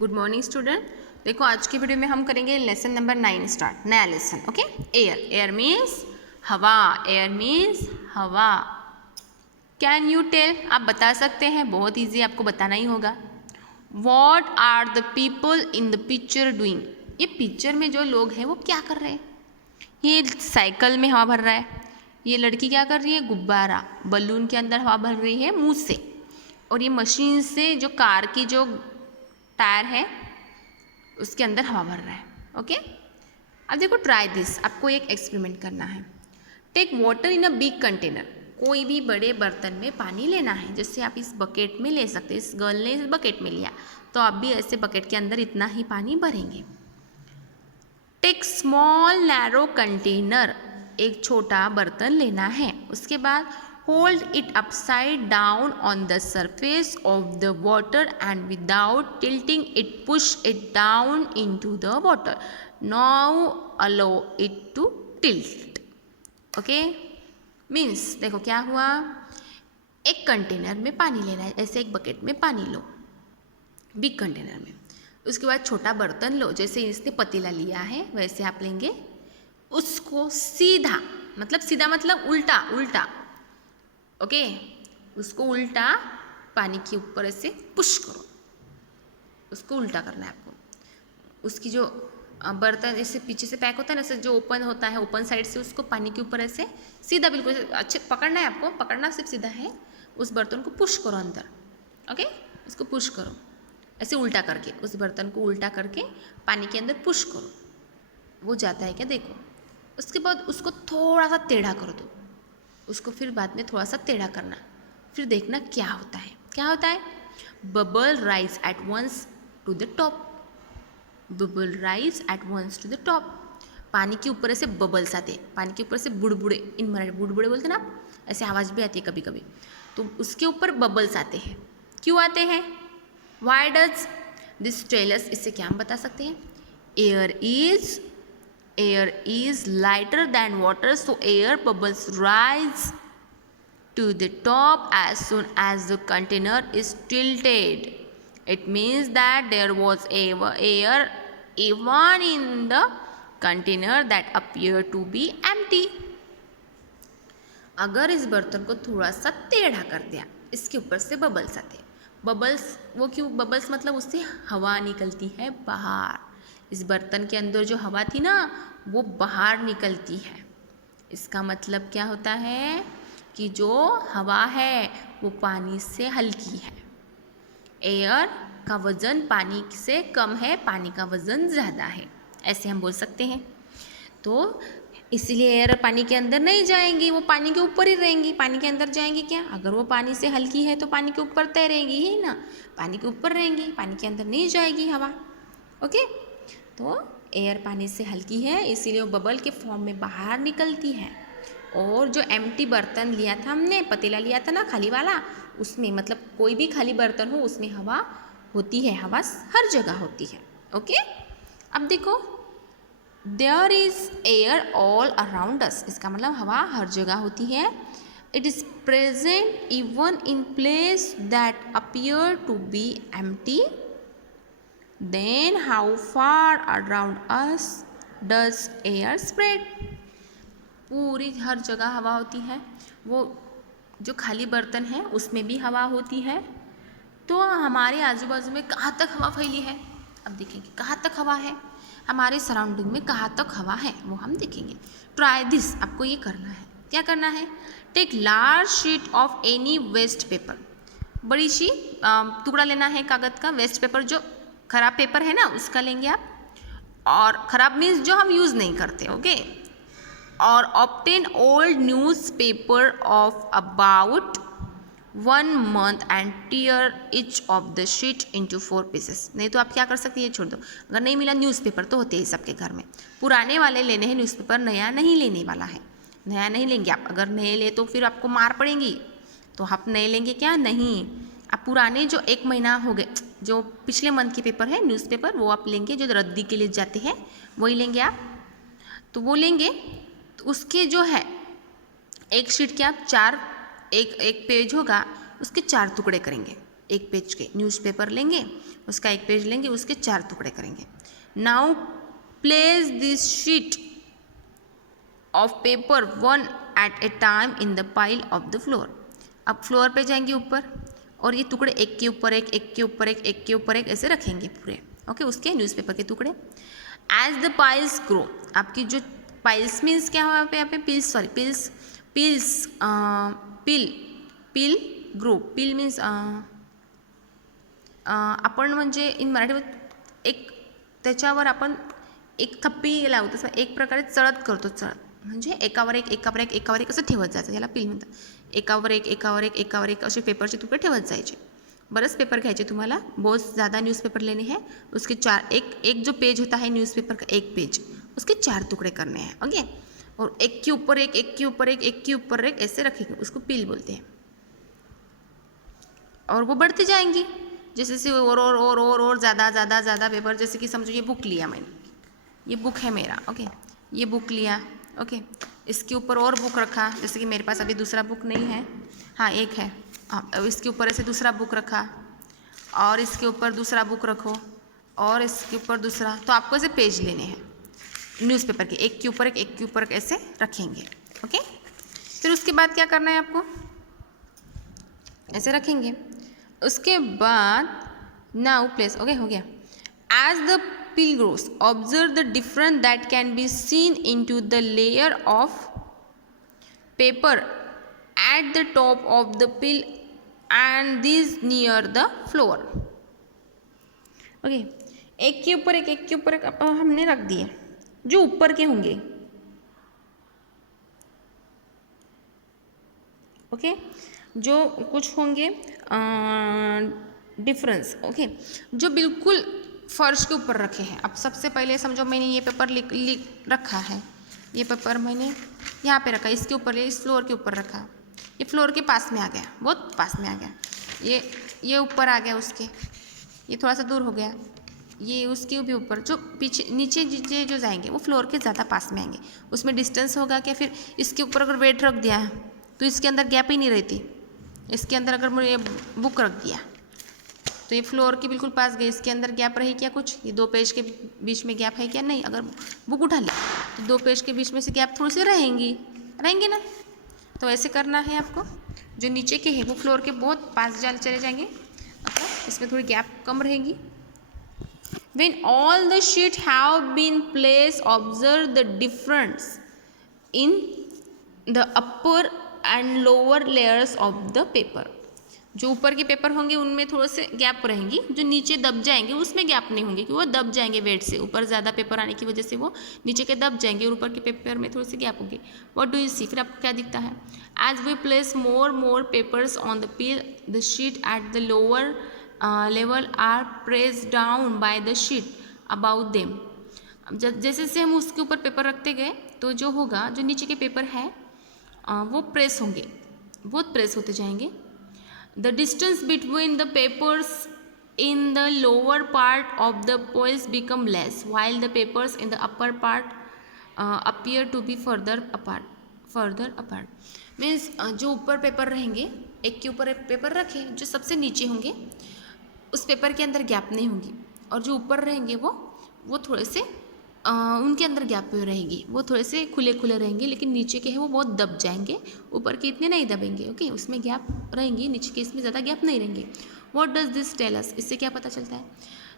Good morning student. देखो आज की वीडियो में हम करेंगे लेसन नंबर 9 स्टार्ट, नया lesson. Okay, air, air means हवा, एयर मीन्स हवा। कैन यू टेल, आप बता सकते हैं, बहुत इजी, आपको बताना ही होगा। What are the people in the picture doing, ये पिक्चर में जो लोग हैं वो क्या कर रहे हैं। ये साइकिल में हवा भर रहा है, ये लड़की क्या कर रही है, गुब्बारा बलून के अंदर हवा भर रही है मुंह से, और ये मशीन से जो कार की जो टायर है उसके अंदर हवा भर रहा है। ओके, अब देखो ट्राई दिस, आपको एक एक्सपेरिमेंट करना है। Take water in a big container, कोई भी बड़े बर्तन में पानी लेना है। जैसे आप इस बकेट में ले सकते हैं, इस गर्ल ने इस बकेट में लिया तो आप भी ऐसे बकेट के अंदर इतना ही पानी भरेंगे। टेक स्मॉल नैरो कंटेनर, एक छोटा बर्तन लेना है। उसके बाद hold it upside down on the surface of the water and without tilting it push it down into the water. Now allow it to tilt. Okay, means देखो क्या हुआ, एक कंटेनर में पानी लेना है, ऐसे एक बकेट में पानी लो बिग कंटेनर में। उसके बाद छोटा बर्तन लो, जैसे इसने पतीला लिया है वैसे आप लेंगे। उसको सीधा मतलब उल्टा उल्टा, ओके, उसको उल्टा पानी के ऊपर ऐसे पुश करो, उसको उल्टा करना है आपको। उसकी जो बर्तन ऐसे पीछे से पैक होता है ना, ऐसे जो ओपन होता है, ओपन साइड से उसको पानी के ऊपर ऐसे सीधा, बिल्कुल अच्छे पकड़ना है आपको, पकड़ना सिर्फ सीधा है। उस बर्तन को पुश करो अंदर, ओके, उसको पुश करो ऐसे उल्टा करके, उस बर्तन को उल्टा करके पानी के अंदर पुश करो। वो जाता है क्या, देखो। उसके बाद उसको थोड़ा सा टेढ़ा कर दो, उसको फिर बाद में थोड़ा सा टेढ़ा करना, फिर देखना क्या होता है। क्या होता है, bubble rise at once to the top, bubble rise at once to the top. पानी के ऊपर ऐसे बबल्स आते हैं, पानी के ऊपर से बुड़बुड़े, इन मराठी बुड़बुड़े बोलते ना, ऐसे आवाज़ भी आती है कभी कभी, तो उसके ऊपर बबल्स आते हैं। क्यों आते हैं, why does this tell us, इससे क्या हम बता सकते हैं। Air is lighter than water, so air bubbles rise to the top as soon as the container is tilted. It means that there was air even in the container that appeared to be empty. अगर इस बर्तन को थोड़ा सा टेढ़ा कर दिया, इसके ऊपर से बबल्स आते हैं। बबल्स वो क्यों, बबल्स मतलब उससे हवा निकलती है बाहर। इस बर्तन के अंदर जो हवा थी ना वो बाहर निकलती है। इसका मतलब क्या होता है कि जो हवा है वो पानी से हल्की है। एयर का वज़न पानी से कम है, पानी का वज़न ज़्यादा है, ऐसे हम बोल सकते हैं। तो इसलिए एयर पानी के अंदर नहीं जाएंगी, वो पानी के ऊपर ही रहेंगी। पानी के अंदर जाएंगी क्या, अगर वो पानी से हल्की है तो पानी के ऊपर तैरेंगी ही ना, पानी के ऊपर रहेंगी, पानी के अंदर नहीं जाएगी हवा। ओके, तो एयर पानी से हल्की है इसीलिए वो बबल के फॉर्म में बाहर निकलती है। और जो एम्प्टी बर्तन लिया था हमने, पतीला लिया था ना खाली वाला, उसमें मतलब कोई भी खाली बर्तन हो उसमें हवा होती है, हवा हर जगह होती है। ओके, अब देखो there is air all around us, इसका मतलब हवा हर जगह होती है। It is present even in place that appear to be empty. Then how far around us does air spread, पूरी हर जगह हवा होती है। वो जो खाली बर्तन है उसमें भी हवा होती है। तो हमारे आजू बाजू में कहाँ तक हवा फैली है, अब देखेंगे कहाँ तक हवा है, हमारे सराउंडिंग में कहाँ तक हवा है वो हम देखेंगे। ट्राई दिस, आपको ये करना है। क्या करना है, take large sheet of any waste paper, बड़ी सी टुकड़ा लेना है कागज़ का, वेस्ट पेपर जो खराब पेपर है ना उसका लेंगे आप, और ख़राब मीन्स जो हम यूज़ नहीं करते। ओके, और obtain old newspaper of about 1 month and tear each of the sheet into 4 pieces. नहीं तो आप क्या कर सकते हैं, ये छोड़ दो, अगर नहीं मिला न्यूज़पेपर तो होते ही सबके घर में, पुराने वाले लेने हैं न्यूज़पेपर, नया नहीं लेने वाला है, नया नहीं लेंगे आप। अगर नए ले तो फिर आपको मार पड़ेगी, तो आप नए लेंगे क्या, नहीं, आप पुराने जो 1 महीना हो गए, जो पिछले मंथ के पेपर है न्यूज़पेपर, वो आप लेंगे, जो रद्दी के लिए जाते हैं वही लेंगे आप। तो वो लेंगे, तो उसके जो है एक शीट के आप 4, एक पेज होगा उसके 4 टुकड़े करेंगे। एक पेज के न्यूज़पेपर लेंगे, उसका एक पेज लेंगे, उसके 4 टुकड़े करेंगे. Now place this sheet of paper one at a time in the pile of the floor. अब फ्लोर पे जाएंगे ऊपर और ये टुकड़े एक के ऊपर एक, एक के ऊपर एक, एक के ऊपर एक ऐसे रखेंगे पूरे. ओके, उसके न्यूज़पेपर के टुकड़े. एज द पाइल्स ग्रो, आपकी जो पाइल्स मीन्स क्या हुआ यहाँ पे पिल्स, सॉरी पिल्स, पिल्स पिल पिल ग्रो. पिल मीन्स आपण म्हणजे इन मराठीमध्ये एक त्याच्यावर आपण एक थप्पी लावतो, एक प्रकारे चढत करतो. चढत म्हणजे एकावर एक एकावर एक एकावर एक असं ठेवत जायचं, याला पिल म्हणतात. एकावर एक एकावर एक एकावर एक असे पेपरचे तुकडे ठेवत जायचे. बरस पेपर घ्यायचे तुम्हाला, बहुत ज़्यादा न्यूज़पेपर लेने हैं. उसके 4 एक जो पेज होता है न्यूज़पेपर का, एक पेज, उसके 4 टुकड़े करने हैं. ओके, और एक के ऊपर एक, एक के ऊपर एक, एक के ऊपर एक ऐसे रखेंगे, उसको पिल बोलते हैं. और वो बढ़ती जाएंगी जैसे जैसे और ज़्यादा ज़्यादा ज़्यादा पेपर. जैसे कि समझो ये बुक लिया मैंने, ये बुक है मेरा. ओके, ये बुक लिया. ओके, इसके ऊपर और बुक रखा. जैसे कि मेरे पास अभी दूसरा बुक नहीं है, हाँ एक है. अब इसके ऊपर ऐसे दूसरा बुक रखा, और इसके ऊपर दूसरा बुक रखो, और इसके ऊपर दूसरा. तो आपको ऐसे पेज लेने हैं न्यूज़पेपर के, एक के ऊपर एक के ऊपर एक ऐसे रखेंगे. ओके, फिर उसके बाद क्या करना है आपको, ऐसे रखेंगे. उसके बाद नाउ प्लेस. ओके, हो गया. As the pill grows, observe the difference that can be seen into the layer of paper at the top of the pill and these near the floor. Okay, एक के ऊपर एक के ऊपर एक हमने रख दिए जो ऊपर के होंगे. ओके, जो कुछ होंगे डिफरेंस. ओके, जो बिल्कुल फर्श के ऊपर रखे हैं. अब सबसे पहले समझो मैंने ये पेपर लिख रखा है, ये पेपर मैंने यहाँ पे रखा, इसके ऊपर, इस फ्लोर के ऊपर रखा. ये फ्लोर के पास में आ गया, बहुत पास में आ गया. ये ऊपर आ गया उसके, ये थोड़ा सा दूर हो गया. ये उसके भी ऊपर, जो पीछे नीचे जो जाएंगे वो फ्लोर के ज़्यादा पास में आएंगे. उसमें डिस्टेंस होगा क्या. फिर इसके ऊपर अगर वेट रख दिया है तो इसके अंदर गैप ही नहीं रहती. इसके अंदर अगर मुझे बुक रख दिया तो ये फ्लोर के बिल्कुल पास गई, इसके अंदर गैप रही क्या कुछ, ये 2 पेज के बीच में गैप है क्या, नहीं. अगर बुक उठा लिया तो 2 पेज के बीच में से गैप थोड़ी सी रहेंगी ना. तो ऐसे करना है आपको. जो नीचे के हैं वो फ्लोर के बहुत पास चले जाएंगे, मतलब इसमें थोड़ी गैप कम रहेगी. When all the sheet have been placed, observe the difference in the upper and lower layers of the paper. जो ऊपर के पेपर होंगे उनमें थोड़े से गैप रहेंगी, जो नीचे दब जाएंगे उसमें गैप नहीं होंगे, क्योंकि वो दब जाएंगे वेट से. ऊपर ज़्यादा पेपर आने की वजह से वो नीचे के दब जाएंगे और ऊपर के पेपर में थोड़े से गैप होंगे. व्हाट डू यू सी, फिर आपको क्या दिखता है. As we place more papers on the pile, the sheet at the lower level are press down by the sheet about them. अब जैसे जैसे हम उसके ऊपर पेपर रखते गए तो जो होगा, जो नीचे के पेपर है वो प्रेस होंगे, बहुत प्रेस होते जाएंगे. The distance between the papers in the lower part of the piles become less, while the papers in the upper part appear to be further apart. Means जो ऊपर पेपर रहेंगे, एक के ऊपर एक पेपर रखे, जो सबसे नीचे होंगे उस पेपर के अंदर गैप नहीं होंगी, और जो ऊपर रहेंगे वो थोड़े से उनके अंदर गैप रहेगी, वो थोड़े से खुले रहेंगे. लेकिन नीचे के हैं वो बहुत दब जाएंगे, ऊपर के इतने नहीं दबेंगे. ओके, उसमें गैप रहेंगी, नीचे के इसमें ज़्यादा गैप नहीं रहेंगे. What does this tell us, इससे क्या पता चलता है.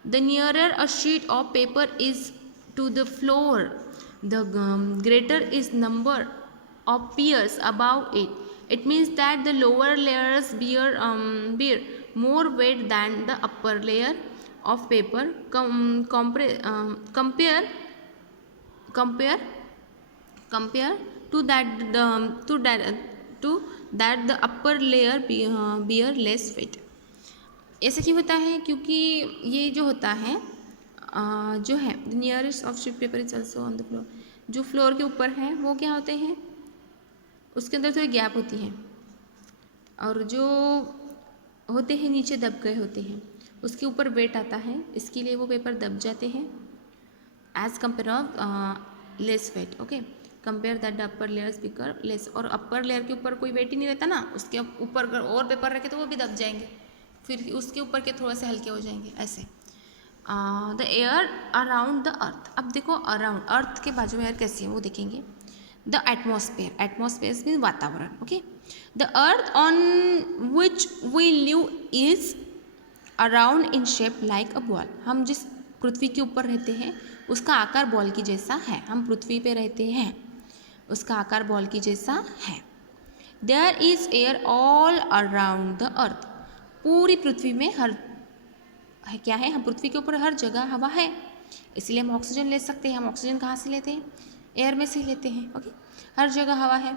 The nearer a sheet of paper is to the floor, the greater is number of papers above it. It means that the lower layers bear more weight than the upper layer of paper. Compare to that the upper layer bear less weight. ऐसा क्यों होता है, क्योंकि ये जो होता है जो है nearest of sheet paper is also on the floor. जो फ्लोर के ऊपर है वो क्या होते हैं, उसके अंदर थोड़ी गैप होती है, और जो होते हैं नीचे दब गए होते हैं, उसके ऊपर वेट आता है, इसके लिए वो पेपर दब जाते हैं. As compare of less weight. Okay, compare that the upper layer speaker less. और अपर लेयर के ऊपर कोई वेट ही नहीं रहता ना, उसके ऊपर अगर और पेपर रखे तो वो भी दब जाएंगे. फिर उसके ऊपर के थोड़े से हल्के हो जाएंगे ऐसे। द एयर अराउंड द अर्थ, अब देखो अराउंड अर्थ के बाजू में एयर कैसी है वो देखेंगे। द एटमॉस्फेयर, एटमॉस्फेयर मीन वातावरण, okay. The earth on which we live is around in shape like a ball, हम जिस पृथ्वी के ऊपर रहते हैं उसका आकार बॉल की जैसा है, हम पृथ्वी पे रहते हैं उसका आकार बॉल की जैसा है। There is air all around the earth, पूरी पृथ्वी में हर है क्या है, हम पृथ्वी के ऊपर हर जगह हवा है, इसलिए हम ऑक्सीजन ले सकते हैं। हम ऑक्सीजन कहाँ से लेते हैं, एयर में से लेते हैं, ओके। हर जगह हवा है।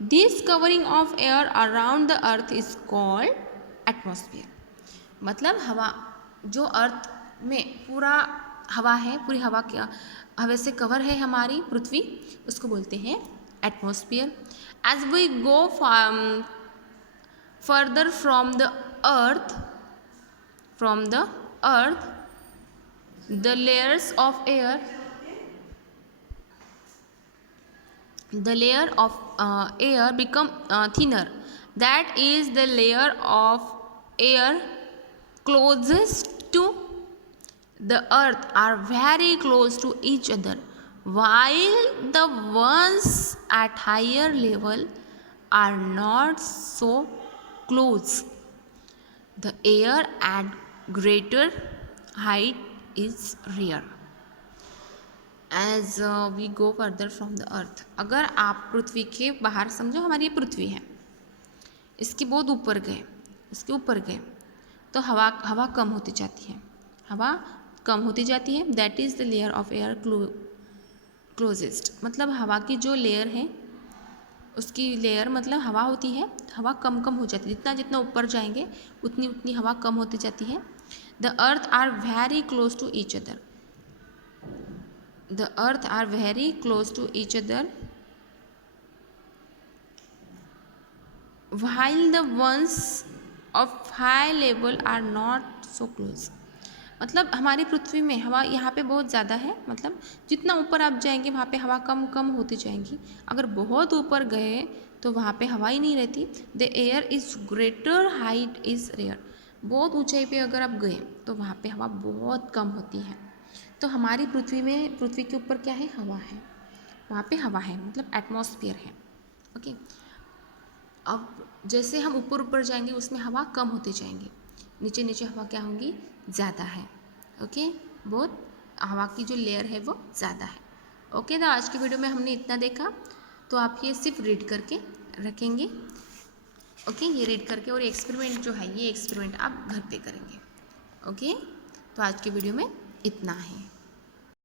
This covering of air around the earth is called atmosphere, मतलब हवा जो अर्थ में पूरा हवा है, पूरी हवा क्या हवा से कवर है हमारी पृथ्वी, उसको बोलते हैं atmosphere. As we go further from the earth, the layers of air, air become thinner, that is the layer of air closest to the earth are very close to each other, while the ones at higher level are not so close. The air at greater height is rare as we go further from the earth। अगर आप पृथ्वी के बाहर, समझो हमारी ये पृथ्वी है, इसके बहुत ऊपर गए, इसके ऊपर गए तो हवा कम होती जाती है, हवा कम होती जाती है। That is the layer of air closest, मतलब हवा की जो लेयर है उसकी लेयर मतलब हवा होती है, हवा कम कम हो जाती है, जितना जितना ऊपर जाएंगे उतनी उतनी हवा कम होती जाती है। The earth are very close to each other, the earth are very close to each other while the ones of high level are not so close, मतलब हमारी पृथ्वी में हवा यहाँ पे बहुत ज़्यादा है, मतलब जितना ऊपर आप जाएंगे वहाँ पे हवा कम कम होती जाएंगी। अगर बहुत ऊपर गए तो वहाँ पे हवा ही नहीं रहती। The air is greater height is rare, बहुत ऊंचाई पे अगर आप गए तो वहाँ पे हवा बहुत कम होती है। तो हमारी पृथ्वी में, पृथ्वी के ऊपर क्या है, हवा है, वहाँ पे हवा है, मतलब एटमॉस्फेयर है, ओके। अब जैसे हम ऊपर ऊपर जाएंगे उसमें हवा कम होती जाएंगी, नीचे नीचे हवा क्या होंगी, ज़्यादा है, ओके। बहुत हवा की जो लेयर है वो ज़्यादा है, ओके। तो आज की वीडियो में हमने इतना देखा, तो आप ये सिर्फ रीड करके रखेंगे, ओके। ये रीड करके, और एक्सपेरिमेंट जो है ये एक्सपेरिमेंट आप घर पे करेंगे, ओके। तो आज की वीडियो में इतना है।